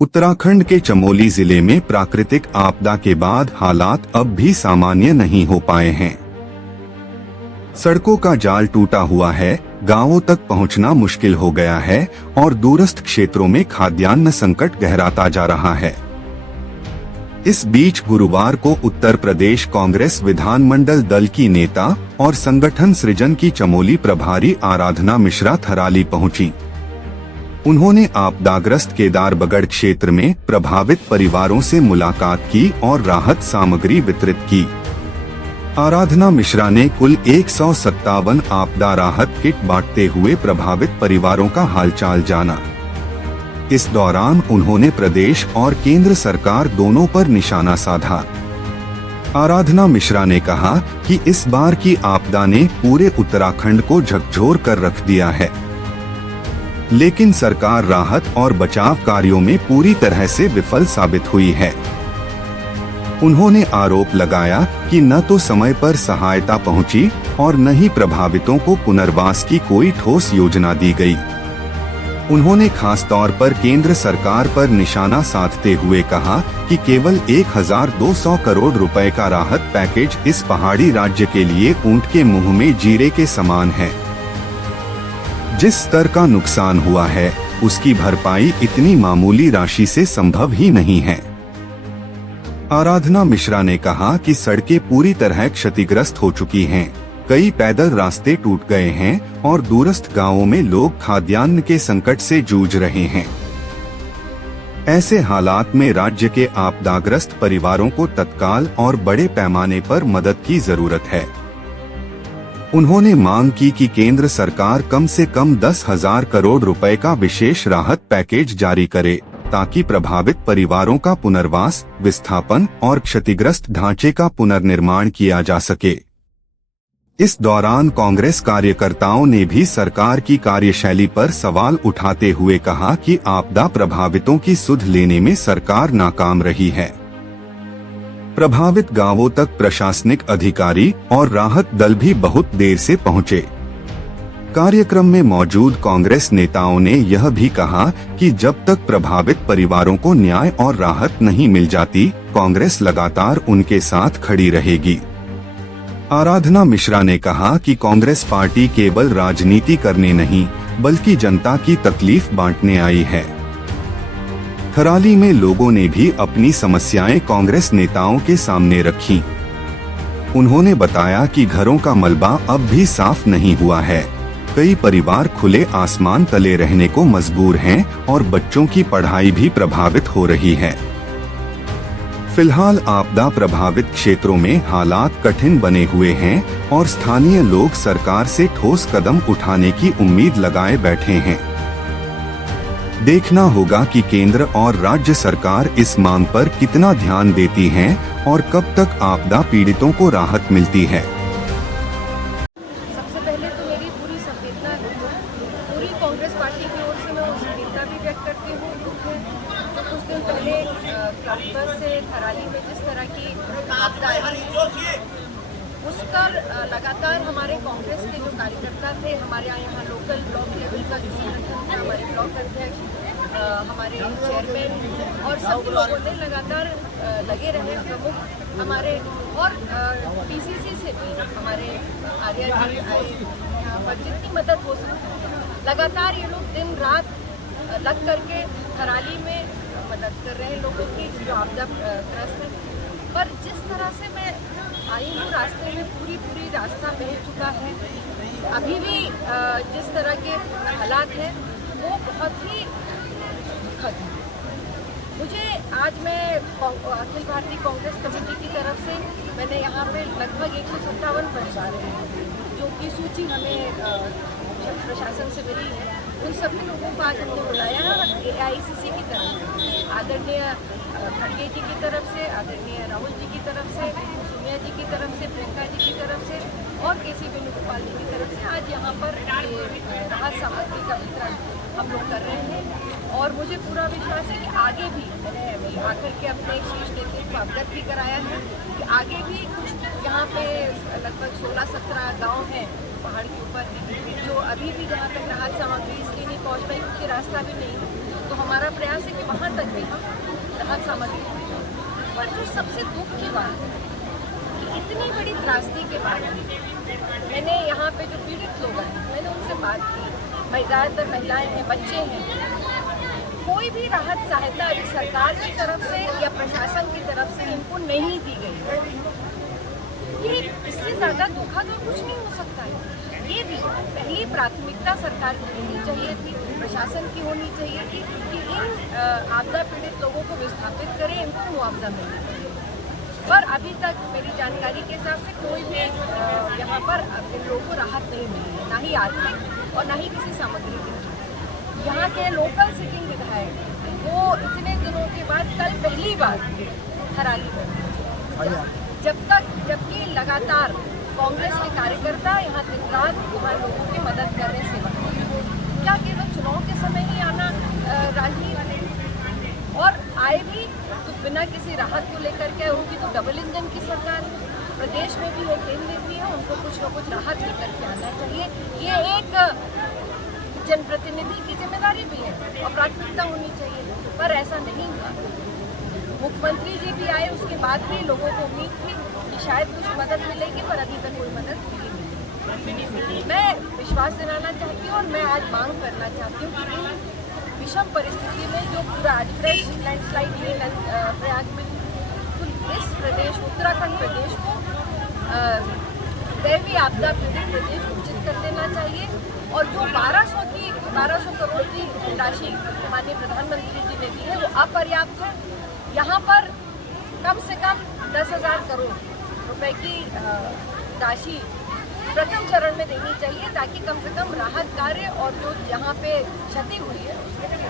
उत्तराखंड के चमोली जिले में प्राकृतिक आपदा के बाद हालात अब भी सामान्य नहीं हो पाए हैं। सड़कों का जाल टूटा हुआ है, गांवों तक पहुंचना मुश्किल हो गया है और दूरस्थ क्षेत्रों में खाद्यान्न संकट गहराता जा रहा है। इस बीच गुरुवार को उत्तर प्रदेश कांग्रेस विधानमंडल दल की नेता और संगठन सृजन की चमोली प्रभारी आराधना मिश्रा थराली पहुंची। उन्होंने आपदाग्रस्त केदारबगड़ क्षेत्र में प्रभावित परिवारों से मुलाकात की और राहत सामग्री वितरित की। आराधना मिश्रा ने कुल 157 आपदा राहत किट बांटते हुए प्रभावित परिवारों का हालचाल जाना। इस दौरान उन्होंने प्रदेश और केंद्र सरकार दोनों पर निशाना साधा। आराधना मिश्रा ने कहा कि इस बार की आपदा ने पूरे उत्तराखंड को झकझोर कर रख दिया है, लेकिन सरकार राहत और बचाव कार्यों में पूरी तरह से विफल साबित हुई है। उन्होंने आरोप लगाया कि न तो समय पर सहायता पहुंची और न ही प्रभावितों को पुनर्वास की कोई ठोस योजना दी गई। उन्होंने खास तौर पर केंद्र सरकार पर निशाना साधते हुए कहा कि केवल 1200 करोड़ रुपए का राहत पैकेज इस पहाड़ी राज्य के लिए ऊंट के मुंह में जीरे के समान है। जिस स्तर का नुकसान हुआ है उसकी भरपाई इतनी मामूली राशि से संभव ही नहीं है। आराधना मिश्रा ने कहा कि सड़कें पूरी तरह क्षतिग्रस्त हो चुकी हैं, कई पैदल रास्ते टूट गए हैं और दूरस्थ गांवों में लोग खाद्यान्न के संकट से जूझ रहे हैं। ऐसे हालात में राज्य के आपदाग्रस्त परिवारों को तत्काल और बड़े पैमाने पर मदद की जरूरत है। उन्होंने मांग की कि केंद्र सरकार कम से कम 10,000 करोड़ रुपए का विशेष राहत पैकेज जारी करे ताकि प्रभावित परिवारों का पुनर्वास, विस्थापन और क्षतिग्रस्त ढांचे का पुनर्निर्माण किया जा सके। इस दौरान कांग्रेस कार्यकर्ताओं ने भी सरकार की कार्यशैली पर सवाल उठाते हुए कहा कि आपदा प्रभावितों की सुध लेने में सरकार नाकाम रही है। प्रभावित गांवों तक प्रशासनिक अधिकारी और राहत दल भी बहुत देर से पहुंचे। कार्यक्रम में मौजूद कांग्रेस नेताओं ने यह भी कहा कि जब तक प्रभावित परिवारों को न्याय और राहत नहीं मिल जाती, कांग्रेस लगातार उनके साथ खड़ी रहेगी। आराधना मिश्रा ने कहा कि कांग्रेस पार्टी केवल राजनीति करने नहीं बल्कि जनता की तकलीफ बांटने आई है। थराली में लोगों ने भी अपनी समस्याएं कांग्रेस नेताओं के सामने रखी। उन्होंने बताया कि घरों का मलबा अब भी साफ नहीं हुआ है, कई परिवार खुले आसमान तले रहने को मजबूर हैं और बच्चों की पढ़ाई भी प्रभावित हो रही है। फिलहाल आपदा प्रभावित क्षेत्रों में हालात कठिन बने हुए हैं और स्थानीय लोग सरकार से ठोस कदम उठाने की उम्मीद लगाए बैठे हैं। देखना होगा कि केंद्र और राज्य सरकार इस मांग पर कितना ध्यान देती हैं और कब तक आपदा पीड़ितों को राहत मिलती है। सबसे पहले तो मेरी पूरी संवेदना पूरी कांग्रेस पार्टी की ओर से मैं उस संवेदना भी व्यक्त करती हूँ। दुख है जो कुछ दिन पहले क्लस्टर से थराली में जिस तरह की आपदा आई, उस पर लगातार हमारे कांग्रेस के जो कार्यकर्ता थे, हमारे यहाँ लोकल ब्लॉक लेवल का जो संगठन था, हमारे ब्लॉक अध्यक्ष, हमारे चेयरमैन और सभी लोगों ने लगातार लगे रहे। प्रमुख हमारे और पीसीसी से भी हमारे आर्या जी आए यहाँ पर, जितनी मदद हो सकती लगातार ये लोग दिन रात लग करके थराली में मदद कर रहे हैं लोगों की जो आपदा ग्रस्त है। पर जिस तरह से मैं आई हूँ, रास्ते में पूरी रास्ता बह चुका है। अभी भी जिस तरह के हालात हैं वो बहुत ही दुखद है। मुझे आज मैं अखिल भारतीय कांग्रेस कमेटी की तरफ से मैंने यहाँ पे लगभग 157 परिवार हैं जो कि सूची हमें प्रशासन से मिली है। उन सभी लोगों को आज हमने बुलाया है और AICC की तरफ से आदरणीय खड़गे जी की तरफ से, आदरणीय राहुल जी की तरफ से, सोनिया जी की तरफ से, प्रियंका जी की तरफ से और KC वेणुगोपाल जी की तरफ से आज यहाँ पर राहत सामग्री का वितरण हम लोग कर रहे हैं। और मुझे पूरा विश्वास है कि आगे भी मैंने आकर के अपने शीर्ष नेतृत्व को अवगत भी कराया है कि आगे भी कुछ यहाँ पे लगभग 16-17 गाँव हैं पहाड़ के ऊपर जो अभी भी जहाँ तक राहत सामग्री इसलिए नहीं पहुँच पाई क्योंकि रास्ता भी नहीं है। तो हमारा प्रयास है कि वहाँ तक भी हम राहत सामग्री पहुँचाएं। पर जो सबसे दुख की बात है कि इतनी बड़ी त्रासदी के बाद मैंने यहाँ पे जो पीड़ित लोग हैं, मैंने उनसे बात की। ज़्यादातर महिलाएं हैं, बच्चे हैं। कोई भी राहत सहायता अभी सरकार की तरफ से या प्रशासन की तरफ से इनको नहीं दी गई है। ये इससे ज़्यादा दुखद और कुछ नहीं हो सकता है। ये पहली प्राथमिकता सरकार की होनी चाहिए थी, प्रशासन की होनी चाहिए थी कि इन आपदा पीड़ित लोगों को विस्थापित करें, इनको मुआवजा मिलना चाहिए। पर अभी तक मेरी जानकारी के हिसाब से कोई भी यहाँ पर इन लोगों को राहत नहीं मिली है, ना ही आर्थिक और ना ही किसी सामग्री की। यहाँ के लोकल सिटिंग विधायक वो इतने दिनों के बाद कल पहली बार थराली में, जबकि लगातार कांग्रेस के कार्यकर्ता यहाँ दिन रात वहाँ लोगों की मदद कर रहे हैं, सेवा कर रहे हैं। क्या केवल चुनाव के समय ही आना राजनीति, और आए भी तो बिना किसी राहत को लेकर के? उनकी तो डबल इंजन की सरकार प्रदेश में भी है, केंद्र में भी है, उनको कुछ न कुछ राहत लेकर के आना चाहिए। ये एक जनप्रतिनिधि की जिम्मेदारी भी है और प्राथमिकता होनी चाहिए, पर ऐसा नहीं हुआ। मुख्यमंत्री जी भी आए, उसके बाद भी लोगों को उम्मीद थी कि शायद कुछ मदद मिलेगी, पर अभी तक कोई मदद नहीं मिली। मैं विश्वास दिलाना चाहती हूँ और मैं आज मांग करना चाहती हूँ कि इन विषम परिस्थिति में जो पूरा आज फ्रेश लैंडस्लाइड हुई प्रयाग में, तो इस प्रदेश उत्तराखंड प्रदेश को दैवीय आपदा पीड़ित प्रदेश घोषित कर देना चाहिए। और जो 1200 करोड़ की राशि माननीय प्रधानमंत्री जी ने दी है वो अपर्याप्त है। यहाँ पर कम से कम 10,000 करोड़ रुपए की राशि प्रथम चरण में देनी चाहिए, ताकि कम से कम राहत कार्य और जो यहाँ पे क्षति हुई है उसके लिए